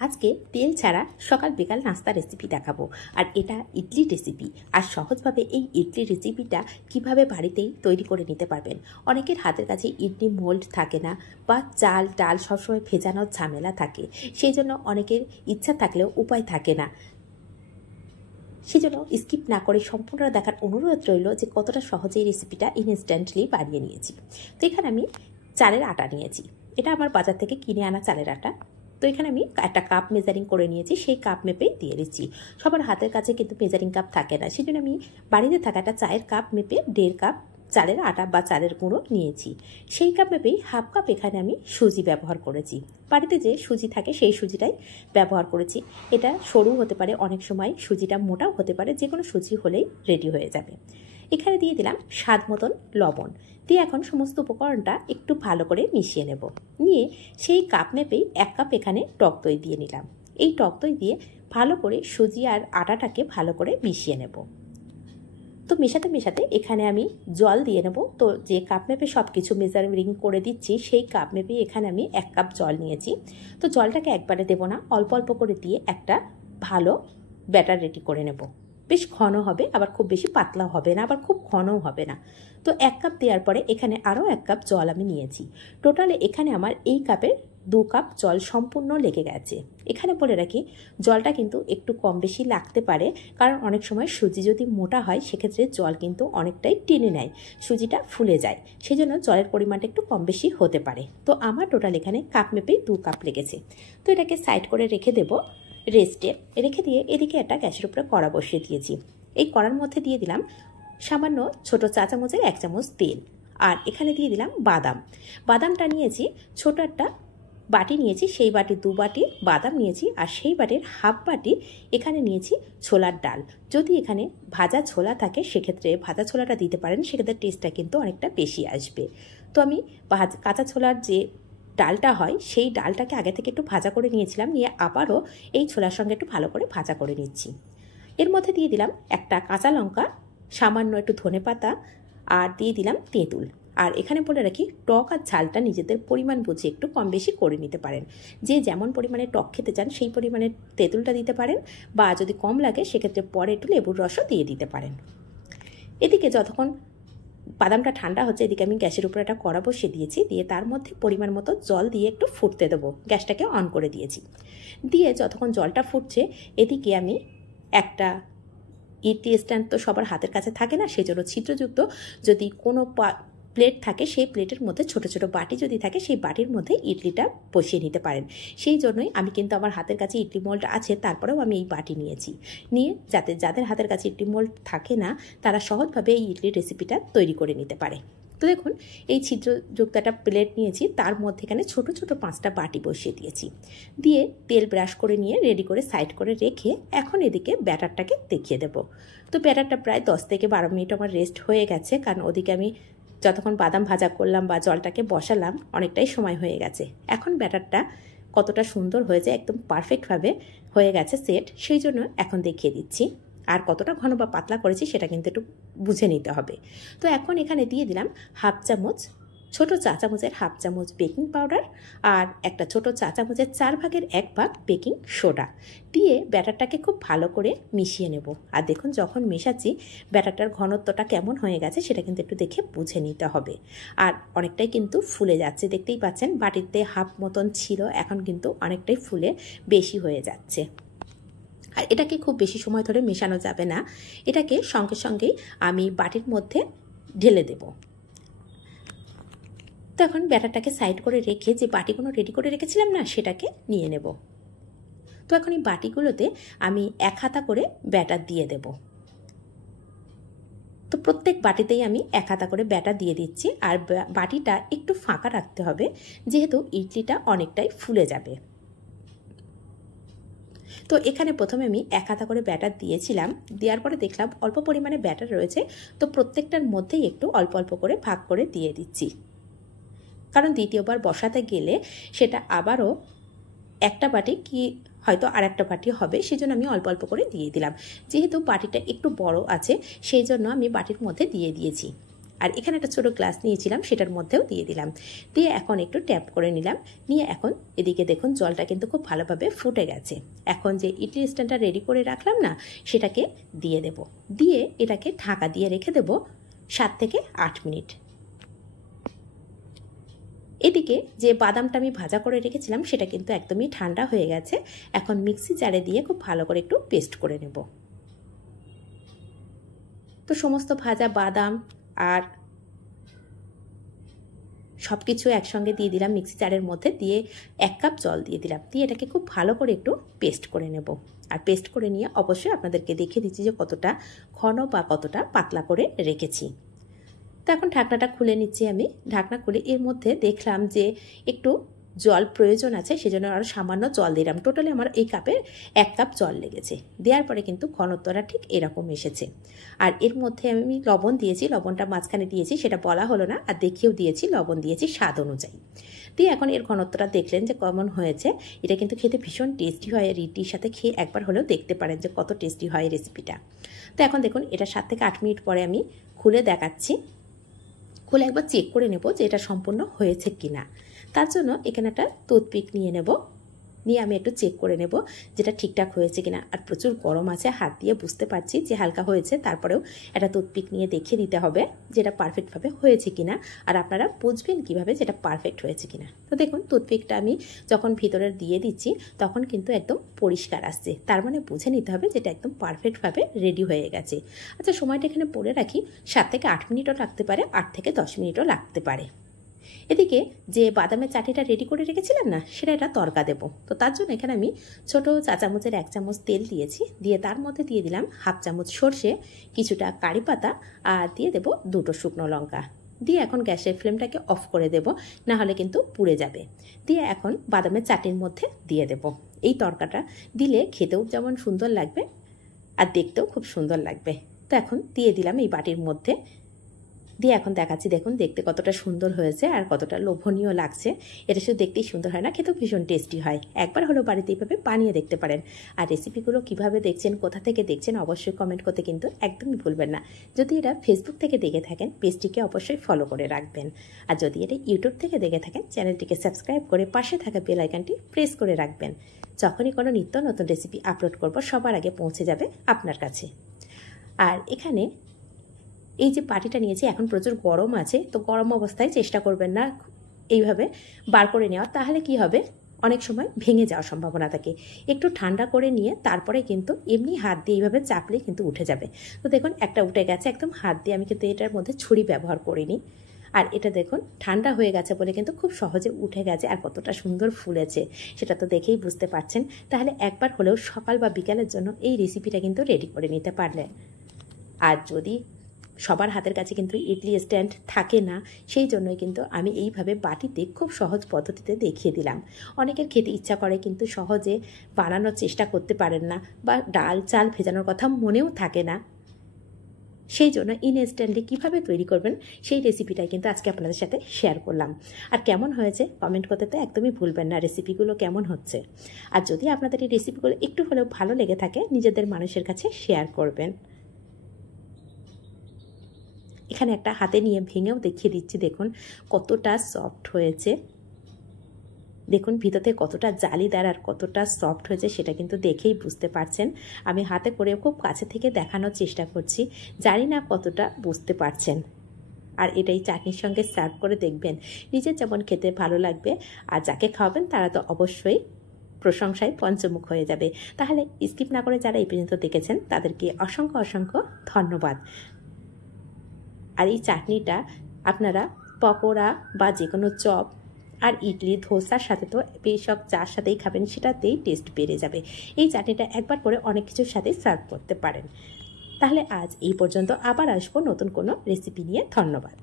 আজকে তেল ছাড়া সকাল বিকাল নাস্তা রেসিপি দেখাবো। আর এটা ইডলি রেসিপি। আর সহজভাবে এই ইডলি রেসিপিটা কিভাবে বাড়িতেই তৈরি করে নিতে পারবেন। অনেকের হাতের কাছে ইডলি মোল্ড থাকে না, বা চাল ডাল সবসময় ভেজানোর ঝামেলা থাকে, সেই জন্য অনেকের ইচ্ছা থাকলেও উপায় থাকে না। সেজন্য স্কিপ না করে সম্পূর্ণ দেখার অনুরোধ রইল যে কতটা সহজে এই রেসিপিটা ইনস্ট্যান্টলি বানিয়ে নিয়েছি। তো এখানে আমি চালের আটা নিয়েছি। এটা আমার বাজার থেকে কিনে আনা চালের আটা। তো এখানে আমি একটা কাপ মেজারিং করে নিয়েছি, সেই কাপ মেপেই দিয়ে দিচ্ছি। সবার হাতের কাছে কিন্তু মেজারিং কাপ থাকে না, সেই জন্য আমি বাড়িতে থাকা একটা চায়ের কাপ মেপে 1.5 কাপ চালের আটা বা চালের গুঁড়ো নিয়েছি। সেই কাপ মেপেই হাফ কাপ এখানে আমি সুজি ব্যবহার করেছি। বাড়িতে যে সুজি থাকে সেই সুজিটাই ব্যবহার করেছি। এটা সরু হতে পারে, অনেক সময় সুজিটা মোটাও হতে পারে, যে কোনো সুজি হলেই রেডি হয়ে যাবে। এখানে দিয়ে দিলাম স্বাদ মতন লবণ দিয়ে এখন সমস্ত উপকরণটা একটু ভালো করে মিশিয়ে নেব। নিয়ে সেই কাপ মেপেই 1 কাপ এখানে টক দই দিয়ে নিলাম। এই টক দই দিয়ে ভালো করে সুজি আর আটাটাকে ভালো করে মিশিয়ে নেব। তো মেশাতে মেশাতে এখানে আমি জল দিয়ে নেব। তো যে কাপ মেপে সব কিছু মেজারিং করে দিচ্ছি, সেই কাপ মেপে এখানে আমি 1 কাপ জল নিয়েছি। তো জলটাকে একবারে দেবো না, অল্প অল্প করে দিয়ে একটা ভালো ব্যাটার রেডি করে নেব। বেশ ঘন হবে, আবার খুব বেশি পাতলা হবে না, আবার খুব ঘনও হবে না। তো 1 কাপ দেওয়ার পরে এখানে আরও 1 কাপ জল আমি নিয়েছি। টোটালে এখানে আমার এই কাপের 2 কাপ জল সম্পূর্ণ লেগে গেছে। এখানে বলে রাখি, জলটা কিন্তু একটু কম বেশি লাগতে পারে, কারণ অনেক সময় সুজি যদি মোটা হয় সেক্ষেত্রে জল কিন্তু অনেকটাই টেনে নেয়, সুজিটা ফুলে যায়, সেই জন্য জলের পরিমাণটা একটু কম বেশি হতে পারে। তো আমার টোটাল এখানে কাপ মেপেই 2 কাপ লেগেছে। তো এটাকে সাইড করে রেখে দেবো রেস্টে। রেখে দিয়ে এদিকে একটা গ্যাসের উপরে কড়া বসিয়ে দিয়েছি। এই কড়ার মধ্যে দিয়ে দিলাম সামান্য ছোট চা চামচের 1 চামচ তেল। আর এখানে দিয়ে দিলাম বাদাম। বাদামটা নিয়েছি ছোট একটা বাটি নিয়েছি, সেই বাটি 2 বাটি বাদাম নিয়েছি। আর সেই বাটির হাফ বাটি এখানে নিয়েছি ছোলার ডাল। যদি এখানে ভাজা ছোলা থাকে সেক্ষেত্রে ভাজা ছোলাটা দিতে পারেন, সেক্ষেত্রে টেস্টটা কিন্তু অনেকটা বেশি আসবে। তো আমি কাঁচা ছোলার যে ডালটা হয় সেই ডালটাকে আগে থেকে একটু ভাজা করে নিয়েছিলাম, নিয়ে আবারও এই ছোলার সঙ্গে একটু ভালো করে ভাজা করে নিচ্ছি। এর মধ্যে দিয়ে দিলাম একটা কাঁচা লঙ্কা, সামান্য একটু ধনেপাতা, আর দিয়ে দিলাম তেঁতুল। আর এখানে বলে রাখি, টক আর ঝালটা নিজেদের পরিমাণ বুঝে একটু কম বেশি করে নিতে পারেন। যে যেমন পরিমাণে টক খেতে চান সেই পরিমাণে তেঁতুলটা দিতে পারেন, বা যদি কম লাগে সেক্ষেত্রে পরে একটু লেবুর রসও দিয়ে দিতে পারেন। এদিকে যতক্ষণ বাদামটা ঠান্ডা হচ্ছে, এদিকে আমি গ্যাসের উপরে একটা কড়া বসিয়ে দিয়েছি। দিয়ে তার মধ্যে পরিমাণ মতো জল দিয়ে একটু ফুটতে দেবো। গ্যাসটাকে অন করে দিয়েছি। দিয়ে যতক্ষণ জলটা ফুটছে, এদিকে আমি একটা ইডলি স্ট্যান্ড তো সবার হাতের কাছে থাকে না, সেজন্য ছিদ্রযুক্ত যদি কোনো প্লেট থাকে সেই প্লেটের মধ্যে ছোট ছোট বাটি যদি থাকে সেই বাটির মধ্যে ইডলিটা বসিয়ে নিতে পারেন। সেই জন্যই আমি কিন্তু আমার হাতের কাছে ইডলি মোল্ড আছে, তারপরেও আমি এই বাটি নিয়েছি। নিয়ে যাতে যাদের হাতের কাছে ইডলি মোল্ড থাকে না তারা সহজভাবে এই ইডলি রেসিপিটা তৈরি করে নিতে পারে। তো দেখুন, এই ছিদ্রযুক্ত একটা প্লেট নিয়েছি, তার মধ্যে এখানে ছোট ছোট 5টা বাটি বসিয়ে দিয়েছি। দিয়ে তেল ব্রাশ করে নিয়ে রেডি করে সাইড করে রেখে এখন এদিকে ব্যাটারটাকে দেখিয়ে দেব। তো ব্যাটারটা প্রায় 10 থেকে 12 মিনিট আমার রেস্ট হয়ে গেছে, কারণ ওদিকে আমি যতক্ষণ বাদাম ভাজা করলাম বা জলটাকে বসালাম অনেকটাই সময় হয়ে গেছে। এখন ব্যাটারটা কতটা সুন্দর হয়েছে, একদম পারফেক্টভাবে হয়ে গেছে সেট, সেই জন্য এখন দেখিয়ে দিচ্ছি। আর কতটা ঘন বা পাতলা করেছি সেটা কিন্তু একটু বুঝে নিতে হবে। তো এখন এখানে দিয়ে দিলাম হাফ চামচ, ছোট চা চামচের হাফ চামচ বেকিং পাউডার, আর একটা ছোট চা চামচের 4 ভাগের 1 ভাগ বেকিং সোডা দিয়ে ব্যাটারটাকে খুব ভালো করে মিশিয়ে নেব। আর দেখুন, যখন মেশাচ্ছি ব্যাটারটার ঘনত্বটা কেমন হয়ে গেছে সেটা কিন্তু একটু দেখে বুঝে নিতে হবে। আর অনেকটাই কিন্তু ফুলে যাচ্ছে, দেখতেই পাচ্ছেন বাটিতে হাফ মতন ছিল, এখন কিন্তু অনেকটাই ফুলে বেশি হয়ে যাচ্ছে। আর এটাকে খুব বেশি সময় ধরে মেশানো যাবে না, এটাকে সঙ্গে সঙ্গেই আমি বাটির মধ্যে ঢেলে দেব। তো এখন ব্যাটারটাকে সাইড করে রেখে যে বাটিগুলো রেডি করে রেখেছিলাম না, সেটাকে নিয়ে নেব। তো এখন এই বাটিগুলোতে আমি 1 হাতা করে ব্যাটার দিয়ে দেব। তো প্রত্যেক বাটিতেই আমি 1 হাতা করে ব্যাটার দিয়ে দিচ্ছি। আর বাটিটা একটু ফাঁকা রাখতে হবে, যেহেতু ইডলিটা অনেকটাই ফুলে যাবে। তো এখানে প্রথমে আমি 1 হাতা করে ব্যাটার দিয়েছিলাম, দেওয়ার পরে দেখলাম অল্প পরিমাণে ব্যাটার রয়েছে, তো প্রত্যেকটার মধ্যেই একটু অল্প অল্প করে ভাগ করে দিয়ে দিচ্ছি। কারণ দ্বিতীয়বার বসাতে গেলে সেটা আবারও একটা বাটি কি হয়তো আর একটা বাটি হবে, সেই জন্য আমি অল্প অল্প করে দিয়ে দিলাম। যেহেতু বাটিটা একটু বড় আছে সেই জন্য আমি বাটির মধ্যে দিয়ে দিয়েছি। আর এখানে একটা ছোটো গ্লাস নিয়েছিলাম, সেটার মধ্যেও দিয়ে দিলাম। দিয়ে এখন একটু ট্যাপ করে নিলাম। নিয়ে এখন এদিকে দেখুন জলটা কিন্তু খুব ভালোভাবে ফুটে গেছে। এখন যে ইডলি স্ট্যান্ডটা রেডি করে রাখলাম না, সেটাকে দিয়ে দেব। দিয়ে এটাকে ঢাকা দিয়ে রেখে দেব 7 থেকে 8 মিনিট। এদিকে যে বাদামটা আমি ভাজা করে রেখেছিলাম সেটা কিন্তু একদমই ঠান্ডা হয়ে গেছে। এখন মিক্সি জারে দিয়ে খুব ভালো করে একটু পেস্ট করে নেব। তো সমস্ত ভাজা বাদাম আর সব কিছু একসঙ্গে দিয়ে দিলাম মিক্সি জারের মধ্যে। দিয়ে 1 কাপ জল দিয়ে দিলাম। দিয়ে এটাকে খুব ভালো করে একটু পেস্ট করে নেব। আর পেস্ট করে নিয়ে অবশ্যই আপনাদেরকে দেখিয়ে দিচ্ছি যে কতটা ঘন বা কতটা পাতলা করে রেখেছি। তো এখন ঢাকনাটা খুলে নিচ্ছি আমি। ঢাকনা খুলে এর মধ্যে দেখলাম যে একটু জল প্রয়োজন আছে, সেজন্য আরও সামান্য জল দিলাম। টোটালি আমার এই কাপে 1 কাপ জল লেগেছে। দেওয়ার পরে কিন্তু ঘনত্বটা ঠিক এরকম এসেছে। আর এর মধ্যে আমি লবণ দিয়েছি, লবণটা মাঝখানে দিয়েছি সেটা বলা হলো না, আর দেখিয়েও দিয়েছি লবণ দিয়েছি স্বাদ অনুযায়ী। দিয়ে এখন এর ঘনত্বটা দেখলেন যে কেমন হয়েছে। এটা কিন্তু খেতে ভীষণ টেস্টি হয়। রুটির সাথে খেয়ে একবার হলেও দেখতে পারেন যে কত টেস্টি হয় রেসিপিটা। তো এখন দেখুন এটা 7 থেকে 8 মিনিট পরে আমি খুলে দেখাচ্ছি। খুলে একবার চেক করে নেব যে এটা সম্পূর্ণ হয়েছে কিনা। তার জন্য এখানে একটা টুথপিক নিয়ে নেব। নিয়ে আমি একটু চেক করে নেব যেটা ঠিকঠাক হয়েছে কিনা। আর প্রচুর গরম আছে, হাত দিয়ে বুঝতে পারছি যে হালকা হয়েছে, তারপরেও একটা টুথপিক নিয়ে দেখিয়ে দিতে হবে যেটা পারফেক্টভাবে হয়েছে কিনা। আর আপনারা বুঝবেন কিভাবে যেটা পারফেক্ট হয়েছে কিনা। তো দেখুন টুথপিকটা আমি যখন ভিতরে দিয়ে দিচ্ছি তখন কিন্তু একদম পরিষ্কার আসছে, তার মানে বুঝে নিতে হবে যেটা একদম পারফেক্টভাবে রেডি হয়ে গেছে। আচ্ছা, সময়টা এখানে পড়ে রাখি। 7 থেকে 8 মিনিটও লাগতে পারে, 8 থেকে 10 মিনিটও লাগতে পারে। এদিকে যে বাদামের চাটনিটা রেডি করে রেখেছিলাম না, সেটা এটা তড়কা দেব। তো তার জন্য এখানে আমি ছোটো চা চামচের 1 চামচ তেল দিয়েছি। দিয়ে তার মধ্যে দিয়ে দিলাম 1/2 চামচ সর্ষে, কিছুটা কারি পাতা, আর দিয়ে দেব 2টো শুকনো লঙ্কা। দিয়ে এখন গ্যাসের ফ্লেমটাকে অফ করে দেব, না হলে কিন্তু পুড়ে যাবে। দিয়ে এখন বাদামের চাটনির মধ্যে দিয়ে দেব। এই তড়কাটা দিলে খেতেও যেমন সুন্দর লাগবে আর দেখতেও খুব সুন্দর লাগবে। তো এখন দিয়ে দিলাম এই বাটির মধ্যে। দিয়ে এখন দেখাচ্ছি, দেখুন দেখতে কতটা সুন্দর হয়েছে আর কতটা লোভনীয় লাগছে। এটা শুধু দেখতেই সুন্দর হয় না, খেতেও ভীষণ টেস্টি হয়। একবার হলেও বাড়িতে এইভাবে বানিয়ে দেখতে পারেন। আর রেসিপিগুলো কিভাবে দেখছেন, কোথা থেকে দেখছেন অবশ্যই কমেন্ট করতে কিন্তু একদমই ভুলবেন না। যদি এটা ফেসবুক থেকে দেখে থাকেন পেজটিকে অবশ্যই ফলো করে রাখবেন। আর যদি এটা ইউটিউব থেকে দেখে থাকেন চ্যানেলটিকে সাবস্ক্রাইব করে পাশে থাকা বেল আইকনটি প্রেস করে রাখবেন। যখনই কোনো নিত্য নতুন রেসিপি আপলোড করব সবার আগে পৌঁছে যাবে আপনার কাছে। আর এখানে এই যে বাটিটা নিয়েছি এখন প্রচুর গরম আছে, তো গরম অবস্থায় চেষ্টা করবেন না এইভাবে বার করে নেওয়া, তাহলে কি হবে অনেক সময় ভেঙে যাওয়ার সম্ভাবনা থাকে। একটু ঠান্ডা করে নিয়ে তারপরে কিন্তু এমনি হাত দিয়ে এইভাবে চাপলে কিন্তু উঠে যাবে। তো দেখুন একটা উঠে গেছে একদম হাত দিয়ে, আমি কিন্তু এটার মধ্যে ছুরি ব্যবহার করিনি। আর এটা দেখুন ঠান্ডা হয়ে গেছে বলে কিন্তু খুব সহজে উঠে গেছে। আর কতটা সুন্দর ফুলেছে সেটা তো দেখেই বুঝতে পারছেন। তাহলে একবার হলেও সকাল বা বিকালের জন্য এই রেসিপিটা কিন্তু রেডি করে নিতে পারলেন। আর যদি সবার হাতের কাছে কিন্তু ইডলি স্ট্যান্ড থাকে না, সেই জন্যই কিন্তু আমি এইভাবে বাটিতে খুব সহজ পদ্ধতিতে দেখিয়ে দিলাম। অনেকের খেতে ইচ্ছা করে কিন্তু সহজে বানানোর চেষ্টা করতে পারেন না, বা ডাল চাল ভেজানোর কথা মনেও থাকে না। সেই জন্য ইনস্ট্যান্টলি কীভাবে তৈরি করবেন সেই রেসিপিটাই কিন্তু আজকে আপনাদের সাথে শেয়ার করলাম। আর কেমন হয়েছে কমেন্ট করতে তো একদমই ভুলবেন না রেসিপিগুলো কেমন হচ্ছে। আর যদি আপনাদের এই রেসিপিগুলো একটু হলেও ভালো লেগে থাকে নিজেদের মানুষের কাছে শেয়ার করবেন। এখানে একটা হাতে নিয়ে ভেঙেও দেখিয়ে দিচ্ছি, দেখুন কতটা সফট হয়েছে। দেখুন ভিতরে কতটা জালিদার আর কতটা সফট হয়েছে সেটা কিন্তু দেখেই বুঝতে পারছেন। আমি হাতে করে খুব কাছে থেকে দেখানোর চেষ্টা করছি, জানি না কতটা বুঝতে পারছেন। আর এটাই চাটনির সঙ্গে সার্ভ করে দেখবেন, নিজের যেমন খেতে ভালো লাগবে আর যাকে খাওয়াবেন তারা তো অবশ্যই প্রশংসায় পঞ্চমুখ হয়ে যাবে। তাহলে স্কিপ না করে যারা এই পর্যন্ত দেখেছেন তাদেরকে অসংখ্য অসংখ্য ধন্যবাদ। আর এই চাটনিটা আপনারা পকোড়া বা যে কোনো চপ আর ইডলি ধোসার সাথে তো বেশক যার সাথেই খাবেন সেটাতেই টেস্ট বেড়ে যাবে। এই চাটনিটা একবার করে অনেক কিছুর সাথে সার্ভ করতে পারেন। তাহলে আজ এই পর্যন্ত, আবার আসবো নতুন কোনো রেসিপি নিয়ে। ধন্যবাদ।